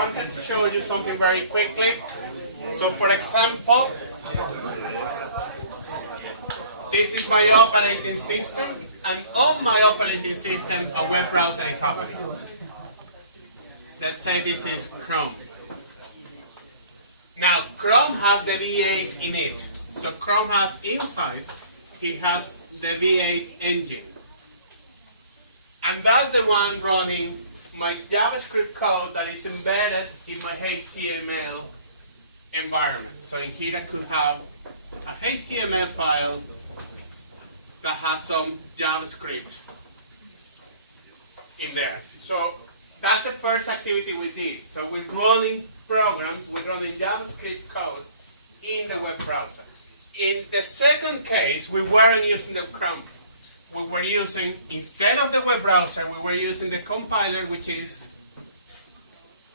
wanted to show you something very quickly. So for example, this is my operating system, and on my operating system, a web browser is happening. Let's say this is Chrome. Now, Chrome has the V8 in it. So Chrome has inside, it has the V8 engine. And that's the one running my JavaScript code that is embedded in my HTML environment. So in here I could have a HTML file that has some JavaScript in there. So that's the first activity we did. So we're running programs, we're running JavaScript code in the web browser. In the second case, we weren't using the Chrome. We were using, instead of the web browser, we were using the compiler, which is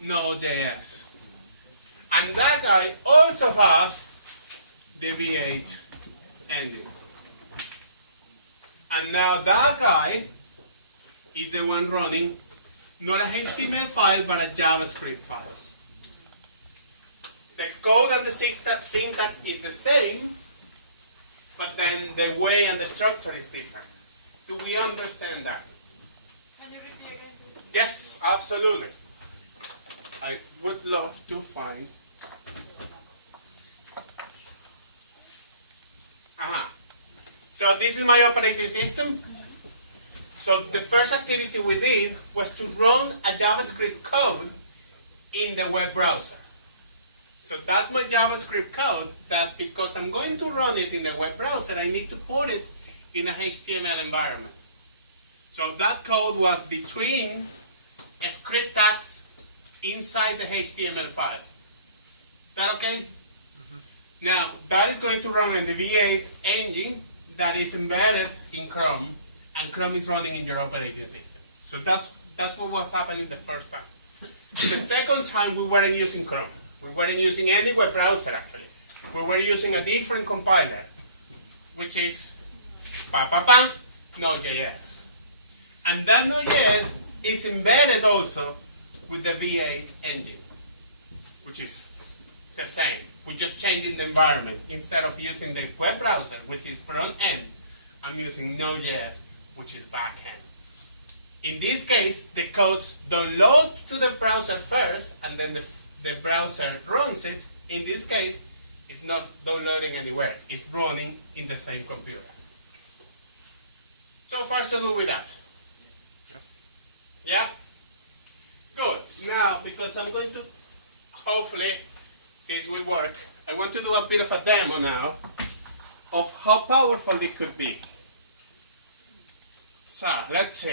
Node.js. And that guy also has the V8 engine. And now that guy is the one running not a HTML file, but a JavaScript file. The code and the syntax is the same, but then the way and the structure is different. Do we understand that? Can you repeat again? Yes, absolutely. I would love to find. So this is my operating system. So the first activity we did was to run a JavaScript code in the web browser. So that's my JavaScript code that, because I'm going to run it in the web browser, I need to put it in a HTML environment. So that code was between script tags inside the HTML file. That okay? Now, that is going to run in the V8 engine that is embedded in Chrome, and Chrome is running in your operating system. So that's what was happening the first time. The second time, we weren't using Chrome. We weren't using any web browser, actually. We were using a different compiler, which is Node.js. And that Node.js is embedded also with the V8 engine, which is the same. We're just changing the environment. Instead of using the web browser, which is front end, I'm using Node.js, which is back end. In this case, the codes don't load to the browser first, and then the browser runs it. In this case, it's not downloading anywhere. It's running in the same computer. So far, so good with that. Yeah? Good. Now, because I'm going to, hopefully, this will work, I want to do a bit of a demo now of how powerful it could be. So, let's see.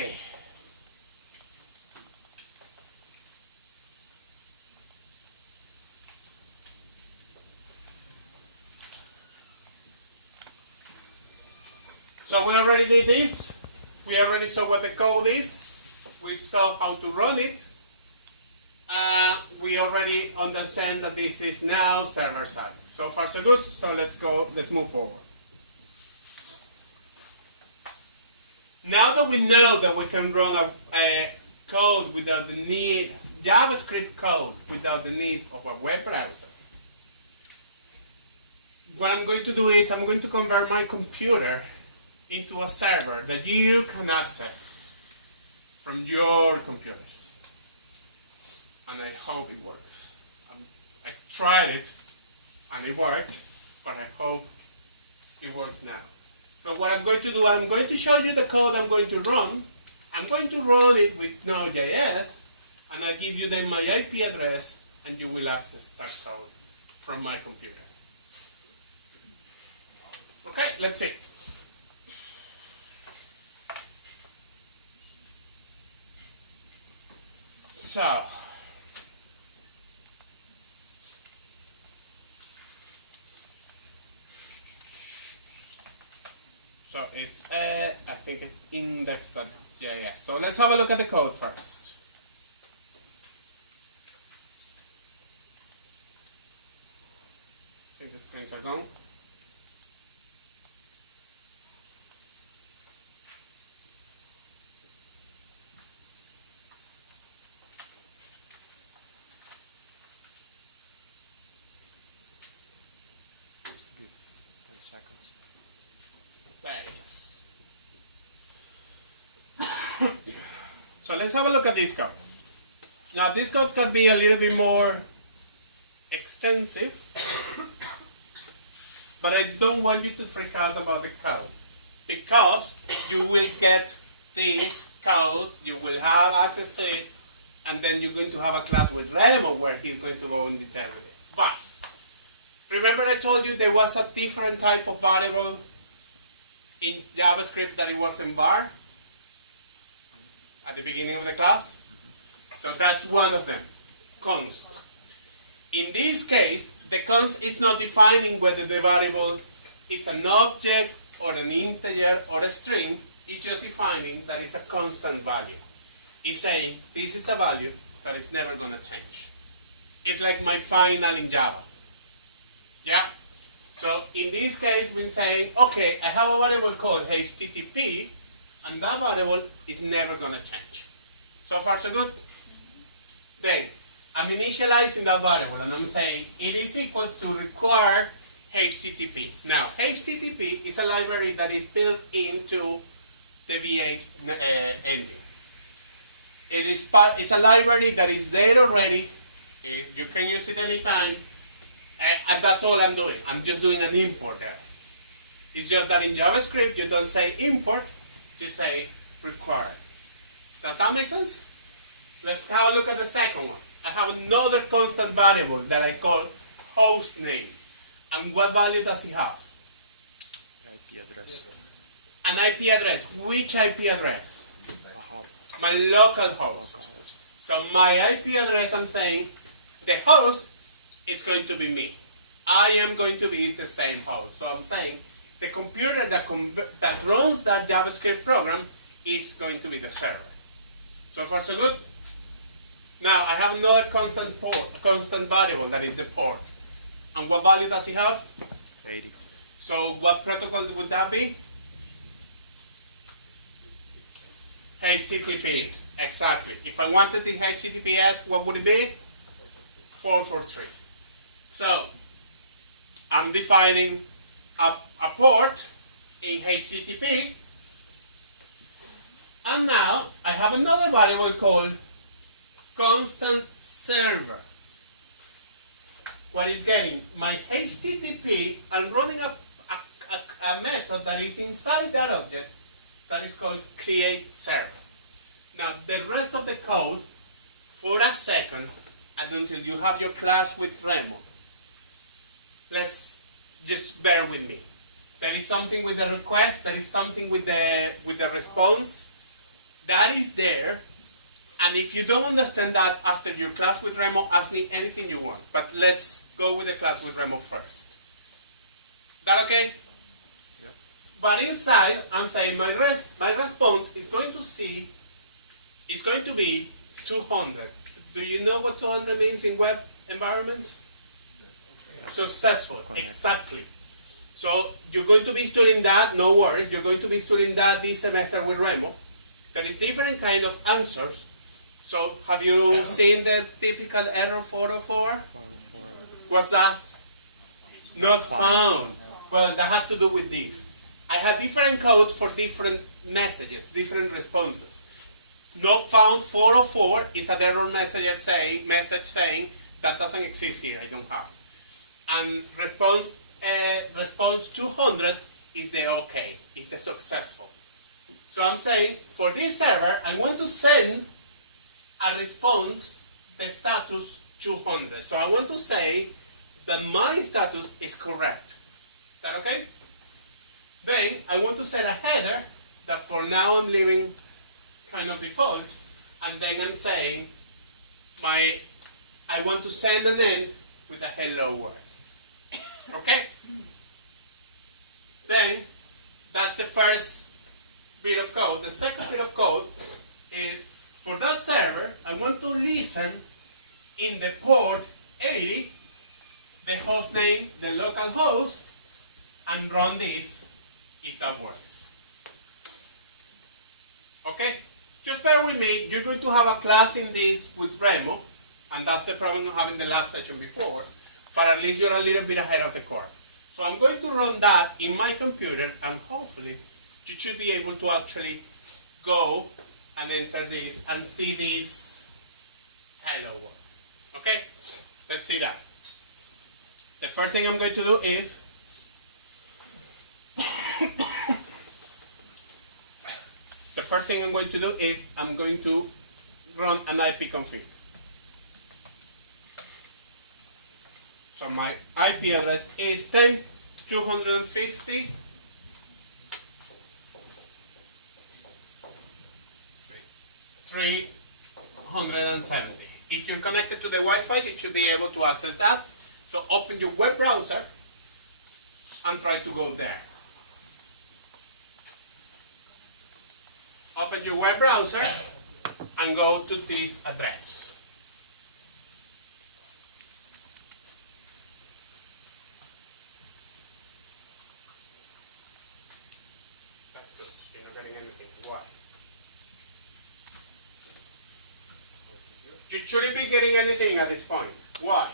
So we already did this. We already saw what the code is. We saw how to run it. We already understand that this is now server side. So far so good. So let's go, let's move forward. Now that we know that we can run a code without the need, JavaScript code without the need of a web browser, what I'm going to do is I'm going to convert my computer into a server that you can access from your computers. And I hope it works. I tried it and it worked, but I hope it works now. So what I'm going to do, I'm going to show you the code I'm going to run. I'm going to run it with Node.js, and I'll give you then my IP address, and you will access that code from my computer. Okay, let's see. So it's I think it's index.js. So let's have a look at the code first. I think the screens are gone. So let's have a look at this code. Now this code could be a little bit more extensive, but I don't want you to freak out about the code, because you will get this code, you will have access to it, and then you're going to have a class with Remo where he's going to go in detail with this. But remember I told you there was a different type of variable in JavaScript that it was in var at the beginning of the class? So that's one of them, const. In this case, the const is not defining whether the variable is an object or an integer or a string. It's just defining that it's a constant value. It's saying this is a value that is never going to change. It's like my final in Java. Yeah? So in this case, we're saying, okay, I have a variable called HTTP, and that variable is never going to change. So far, so good? Then, I'm initializing that variable, and I'm saying it is equals to require HTTP. Now, HTTP is a library that is built into the V8 engine. It's a library that is there already. You can use it anytime. And that's all I'm doing. I'm just doing an import there. It's just that in JavaScript, you don't say import, you say require. Does that make sense? Let's have a look at the second one. I have another constant variable that I call host name. And what value does it have? IP address. An IP address. Which IP address? My local host. So my IP address, I'm saying, the host, it's going to be me. I am going to be the same host. So I'm saying the computer that runs that JavaScript program is going to be the server. So far so good? Now I have another constant variable that is the port. And what value does it have? 80. So what protocol would that be? HTTP. Exactly. If I wanted the HTTPS, what would it be? 443. So I'm defining a port in HTTP, and now I have another variable called constant server. What is getting? My HTTP, I'm running a method that is inside that object that is called create server. Now the rest of the code, for a second, and until you have your class with Remo, let's just bear with me. There is something with the request, there is something with the response. That is there. And if you don't understand that after your class with Remo, ask me anything you want. But let's go with the class with Remo first. That okay? Yeah. But inside, I'm saying my response is going to be 200. Do you know what 200 means in web environments? Successful, exactly. So you're going to be studying that, no worries. You're going to be studying that this semester with Remo. There is different kind of answers. So have you seen the typical error 404? What's that? Not found. Well, that has to do with this. I have different codes for different messages, different responses. Not found 404 is an error message saying that doesn't exist here, I don't have. And response 200 is the okay, is the successful. So I'm saying for this server, I want to send a response, the status 200. So I want to say that my status is correct. Is that okay? Then I want to set a header that for now I'm leaving kind of default, and then I'm saying I want to send an end with a hello word. Okay? Then that's the first bit of code. The second bit of code is for that server, I want to listen in the port 80, the host name, the local host, and run this if that works. Okay? Just bear with me. You're going to have a class in this with Remo, and that's the problem of having the last session before, but at least you're a little bit ahead of the curve. So I'm going to run that in my computer, and hopefully you should be able to actually go and enter this and see this hello world. Okay? Let's see that. The first thing I'm going to do is I'm going to run an IP config. So my IP address is 10.250.370. If you're connected to the Wi-Fi, you should be able to access that. So open your web browser and try to go there. Open your web browser and go to this address. That's good. You're not getting anything. Why? You shouldn't be getting anything at this point. Why?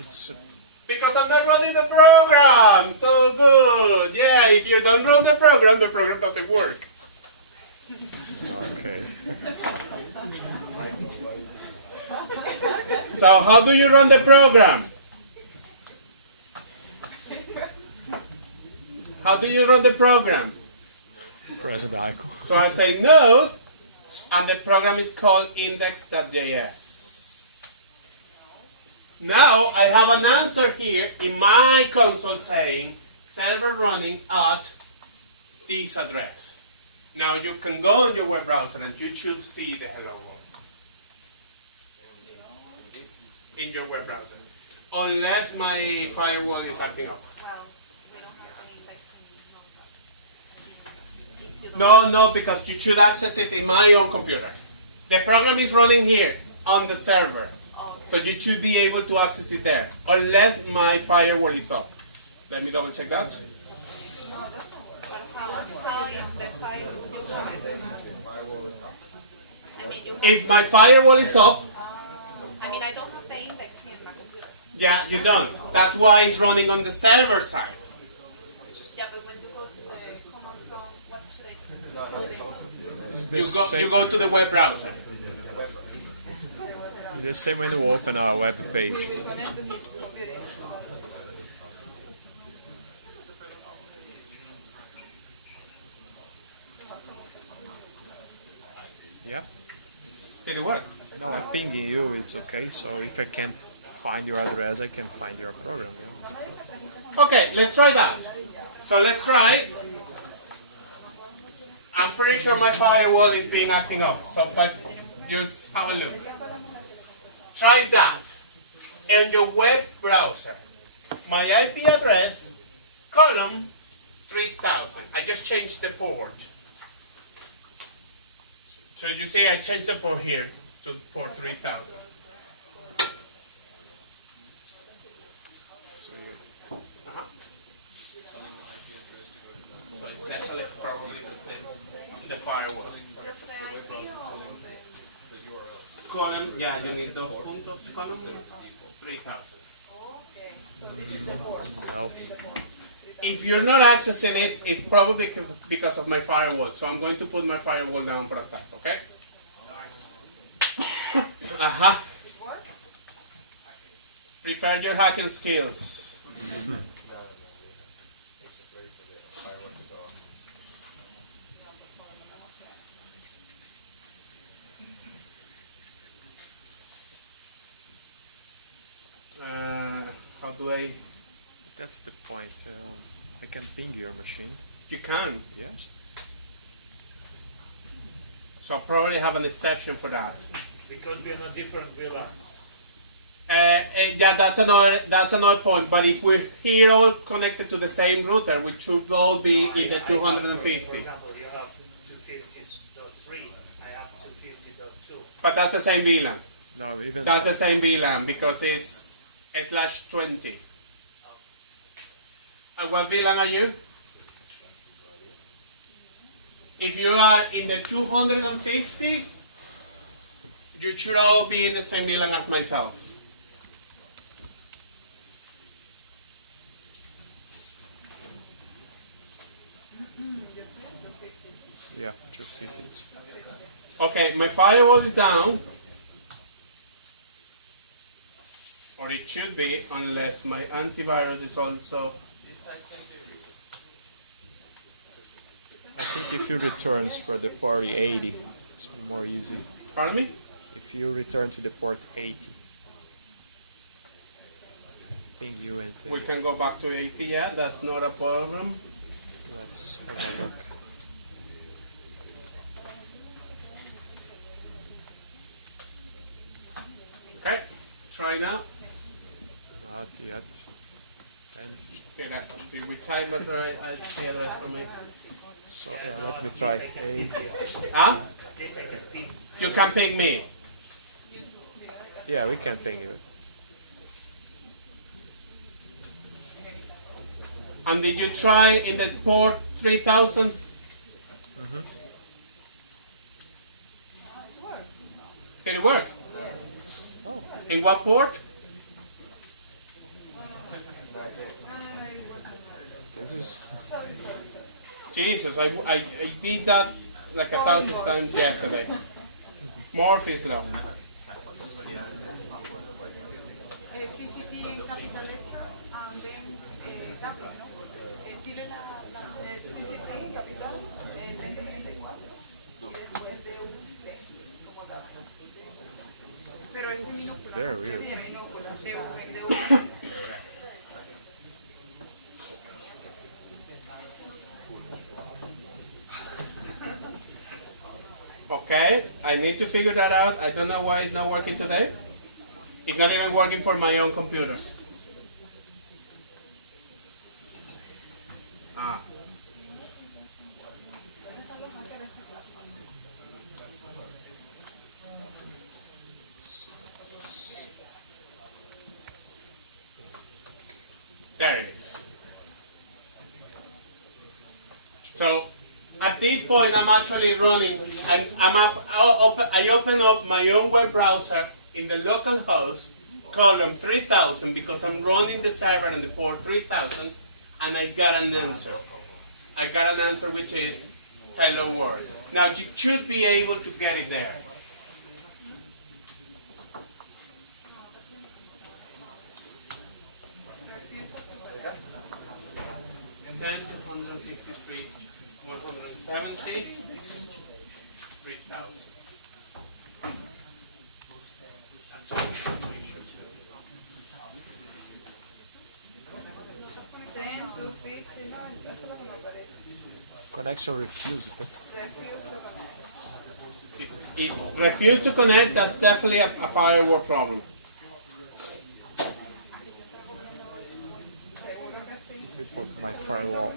It's Because I'm not running the program. So good. Yeah, if you don't run the program doesn't work. okay. So how do you run the program? How do you run the program? Press the icon. So I say node, and the program is called index.js. Now I have an answer here in my console saying server running at this address. Now you can go on your web browser and you should see the hello world in your web browser. Unless my firewall is acting up. Well, we don't have any indexing. No, No, because you should access it in my own computer. The program is running here on the server. Oh, okay. So you should be able to access it there, unless my firewall is up. Let me double check that. But how in the file you have it? I mean, you have, If my firewall is up, I mean, I don't have the index here in my computer. yeah, you don't. That's why it's running on the server side. Yeah, but when you go to the command prompt, what should I do? You go to the web browser. The same way to open a web page. We will connect to his computer. Yeah. Did it work? No, I'm pinging you. It's okay. So if I can find your address, I can find your program. Okay, let's try that. So let's try. I'm pretty sure my firewall is being acting up. So, but just have a look. Try that. In your web browser, my IP address, column 3000. I just changed the port. So you see, I changed the port here to port 3000. Uh-huh. So it's definitely probably the firewall. Just the IP or the... Column, yeah, you need those puntos, column 3000. Okay, so this is the port. If you're not accessing it, it's probably because of my firewall. So I'm going to put my firewall down for a sec, okay? Aha. It works? Prepare your hacking skills. How do I? That's the point. I can ping your machine. You can. Yes. So I probably have an exception for that. We could be on a different VLANs. Yeah, that's another point. But if we're here all connected to the same router, we should all be in the 250. For example, you have 250.3, I have 250.2. But that's the same VLAN. No, even That's the same VLAN because it's /20. And what VLAN are you? If you are in the 250, you should all be in the same VLAN as myself. yeah, 250. Okay, my firewall is down. Or it should be, unless my antivirus is also... I think if you returns for the port 80, it's more easy. Pardon me? If you return to the port 80, ping you and We can go back to 80, yeah, that's not a problem. let's Okay, try now. not yet. Depends. Okay, if we type it right, I'll see the rest for me. So Yeah, let me this try. I can pin you. Huh? This I can pin. You can ping me. Yeah, we can ping you. And did you try in the port 3000? It works. Did it work? In what port? Sorry. Jesus, I did that like 1,000 times yesterday. Morph is low. CCP capital letter and then W, ¿no? Dile la CCP capital 2034 y después DV como W. Pero es en minúscula, ¿no? Sí, en minúscula. DV. Okay, I need to figure that out. I don't know why it's not working today. It's not even working for my own computer. Ah. There it is. So at this point, I'm actually running. I open up my own web browser in the local host column 3000 because I'm running the server on the port 3000, and I got an answer. I got an answer which is hello world. Now you should be able to get it there. Ten to 153, 170, 3000. Connection refused. That's It refused to connect. That's definitely a firewall problem. my firewall.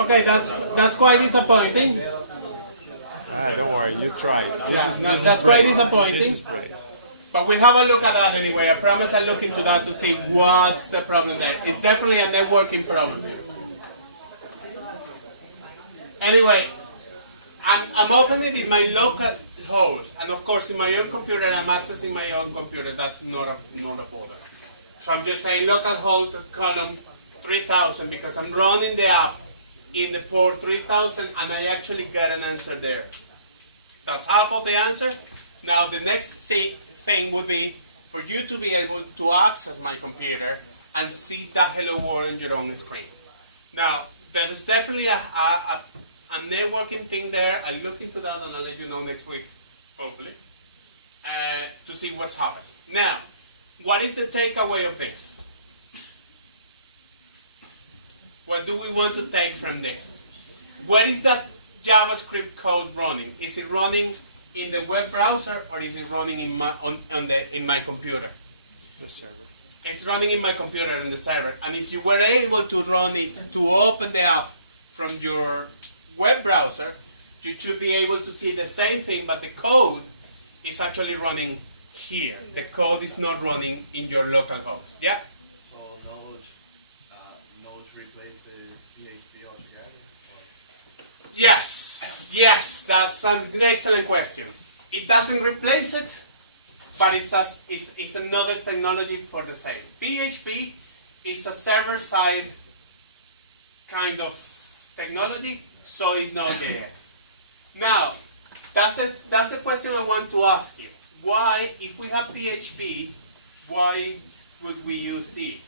Okay, that's quite disappointing. Don't worry, you tried. That's quite disappointing. This is great. But we'll have a look at that anyway. I promise I'll look into that to see what's the problem there. It's definitely a networking problem. Anyway, I'm opening it in my local host, and of course in my own computer I'm accessing my own computer. That's not a bother. So I'm just saying local host at column 3000 because I'm running the app in the port 3000 and I actually got an answer there. That's half of the answer. Now the next thing would be for you to be able to access my computer and see that hello world on your own screens. Now, there is definitely a networking thing there. I'll look into that and I'll let you know next week, hopefully, to see what's happening. Now, what is the takeaway of this? What do we want to take from this? Where is that JavaScript code running? Is it running in the web browser or is it running in my computer? The server. It's running in my computer in the server. And if you were able to run it, to open the app from your web browser, you should be able to see the same thing, but the code is actually running here. The code is not running in your local host. Yeah? So Node replaces PHP altogether? Yes, that's an excellent question. It doesn't replace it, but it's another technology for the same. PHP is a server-side kind of technology, so is Node.js. Now, that's the question I want to ask you. Why, if we have PHP, why would we use these?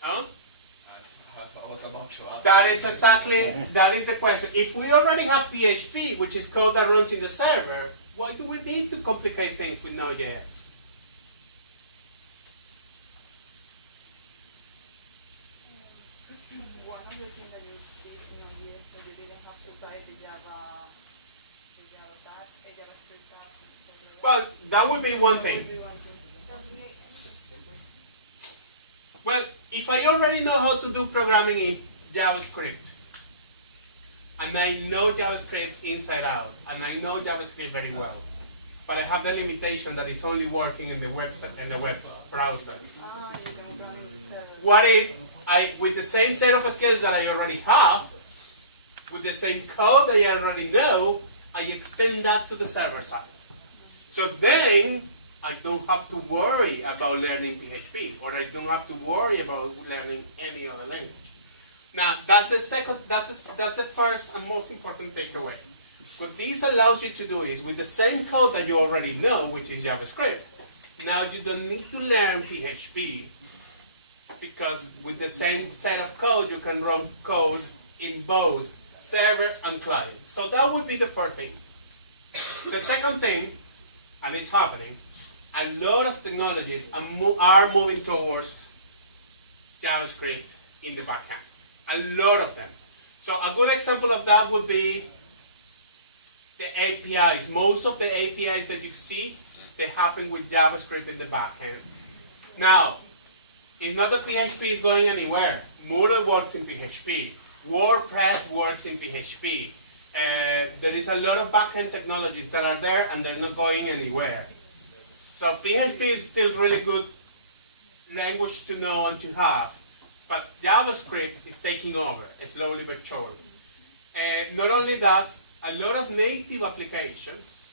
Huh? I was about to ask. That is the question. If we already have PHP, which is code that runs in the server, why do we need to complicate things with Node.js? One of the things that you did in Node.js that you didn't have to type the JavaScript tags and stuff like that. Well, that would be one thing. That would be one thing. Well, if I already know how to do programming in JavaScript, and I know JavaScript inside out, and I know JavaScript very well, but I have the limitation that it's only working in the web browser. You can run in the server. What if with the same set of skills that I already have, with the same code that I already know, I extend that to the server side. So then I don't have to worry about learning PHP, or I don't have to worry about learning any other language. Now, that's the first and most important takeaway. What this allows you to do is, with the same code that you already know, which is JavaScript, now you don't need to learn PHP, because with the same set of code, you can run code in both server and client. So that would be the first thing. The second thing, and it's happening, a lot of technologies are moving towards JavaScript in the backend. A lot of them. So a good example of that would be the APIs. Most of the APIs that you see, they happen with JavaScript in the backend. Now, it's not that PHP is going anywhere. Moodle works in PHP. WordPress works in PHP. There is a lot of backend technologies that are there and they're not going anywhere. So PHP is still really good language to know and to have, but JavaScript is taking over, slowly but surely. And not only that, a lot of native applications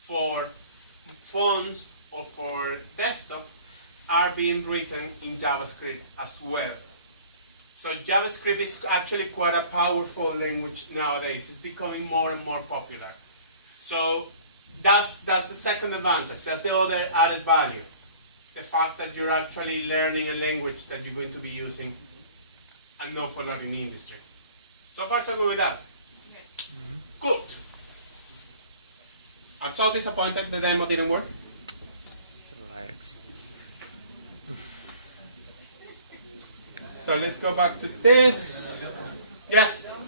for phones or for desktop are being written in JavaScript as well. So JavaScript is actually quite a powerful language nowadays. It's becoming more and more popular. So that's the second advantage. That's the other added value. The fact that you're actually learning a language that you're going to be using an awful lot in the industry. So far, so good with that? Yes. Good. I'm so disappointed the demo didn't work. Relax. So let's go back to this. Yes?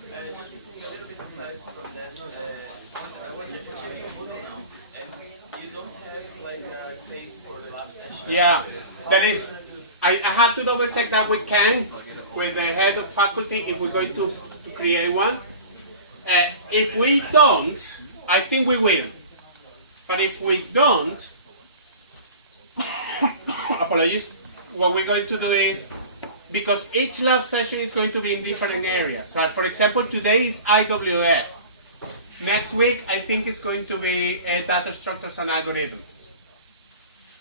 Yeah, that is. I have to double check that we can with the head of faculty if we're going to create one. If we don't, I think we will. But if we don't, apologies, what we're going to do is, because each lab session is going to be in different areas. So for example, today is IWS. Next week, I think it's going to be data structures and algorithms.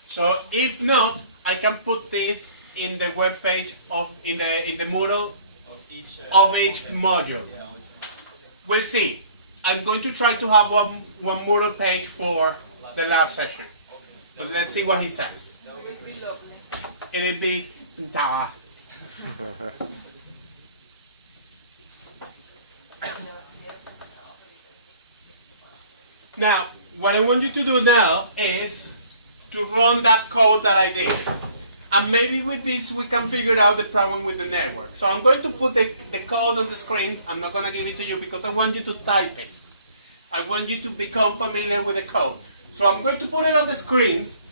So if not, I can put this in the web page in the Moodle of each module. We'll see. I'm going to try to have one Moodle page for the last session. But let's see what he says. It will be lovely. It'll be fantastic. Now, what I want you to do now is to run that code that I did. And maybe with this we can figure out the problem with the network. So I'm going to put the code on the screens. I'm not going to give it to you because I want you to type it. I want you to become familiar with the code. So I'm going to put it on the screens.